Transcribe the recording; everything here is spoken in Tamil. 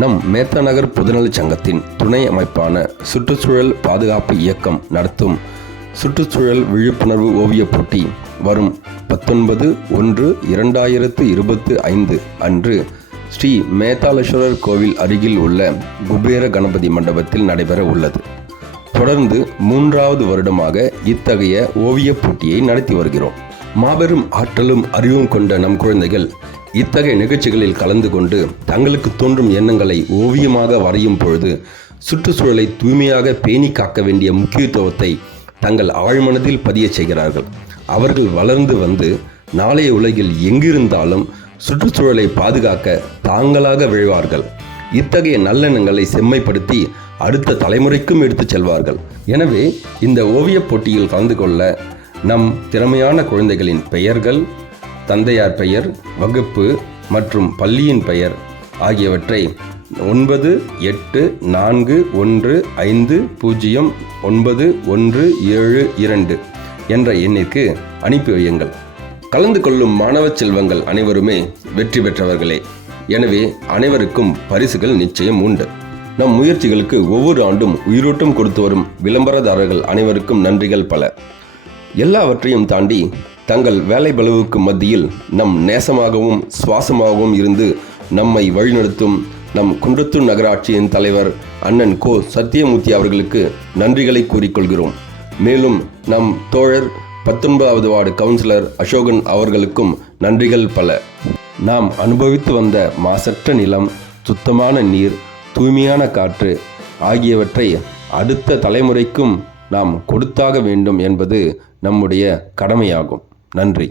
நம் மேத்தா நகர் பொதுநலச் சங்கத்தின் துணை அமைப்பான சுற்றுச்சூழல் பாதுகாப்பு இயக்கம் நடத்தும் சுற்றுச்சூழல் விழிப்புணர்வு ஓவியப் போட்டி வரும் 19/1/2025 அன்று ஸ்ரீ மேத்தாளேஸ்வரர் கோவில் அருகில் உள்ள குபேர கணபதி மண்டபத்தில் நடைபெற உள்ளது. தொடர்ந்து 3வது வருடமாக இத்தகைய ஓவியப் போட்டியை நடத்தி வருகிறோம். மாபெரும் ஆற்றலும் அறிவும் கொண்ட நம் குழந்தைகள் இத்தகைய நிகழ்ச்சிகளில் கலந்து கொண்டு தங்களுக்கு தோன்றும் எண்ணங்களை ஓவியமாக வரையும் பொழுது சுற்றுச்சூழலை தூய்மையாக பேணி காக்க வேண்டிய முக்கியத்துவத்தை தங்கள் ஆழ்மனதில் பதிய செய்கிறார்கள். அவர்கள் வளர்ந்து வந்து நாளைய உலகில் எங்கிருந்தாலும் சுற்றுச்சூழலை பாதுகாக்க தாங்களாக விழைவார்கள். இத்தகைய நல்லெண்ணங்களை செம்மைப்படுத்தி அடுத்த தலைமுறைக்கும் எடுத்துச் செல்வார்கள். எனவே இந்த ஓவியப் போட்டியில் கலந்து கொள்ள நம் திறமையான குழந்தைகளின் பெயர்கள், தந்தையார் பெயர், வகுப்பு மற்றும் பள்ளியின் பெயர் ஆகியவற்றை 9848509172 என்ற எண்ணிற்கு அனுப்பி வையுங்கள். கலந்து கொள்ளும் மாணவ செல்வங்கள் அனைவருமே வெற்றி பெற்றவர்களே. எனவே அனைவருக்கும் பரிசுகள் நிச்சயம் உண்டு. நம் முயற்சிகளுக்கு ஒவ்வொரு ஆண்டும் உயிரோட்டம் கொடுத்து வரும் விளம்பரதாரர்கள் அனைவருக்கும் நன்றிகள் பல. எல்லாவற்றையும் தாண்டி தங்கள் வேலை பளுவுக்கு மத்தியில் நம் நேசமாகவும் சுவாசமாகவும் இருந்து நம்மை வழிநடத்தும் நம் குன்றத்தூர் நகராட்சியின் தலைவர் அண்ணன் கோ சத்தியமூர்த்தி அவர்களுக்கு நன்றிகளை கூறிக்கொள்கிறோம். மேலும் நம் தோழர் 19வது வார்டு கவுன்சிலர் அசோகன் அவர்களுக்கும் நன்றிகள் பல. நாம் அனுபவித்து வந்த மாசற்ற நிலம், சுத்தமான நீர், தூய்மையான காற்று ஆகியவற்றை அடுத்த தலைமுறைக்கும் நாம் கொடுத்தாக வேண்டும் என்பது நம்முடைய கடமையாகும். நன்றி.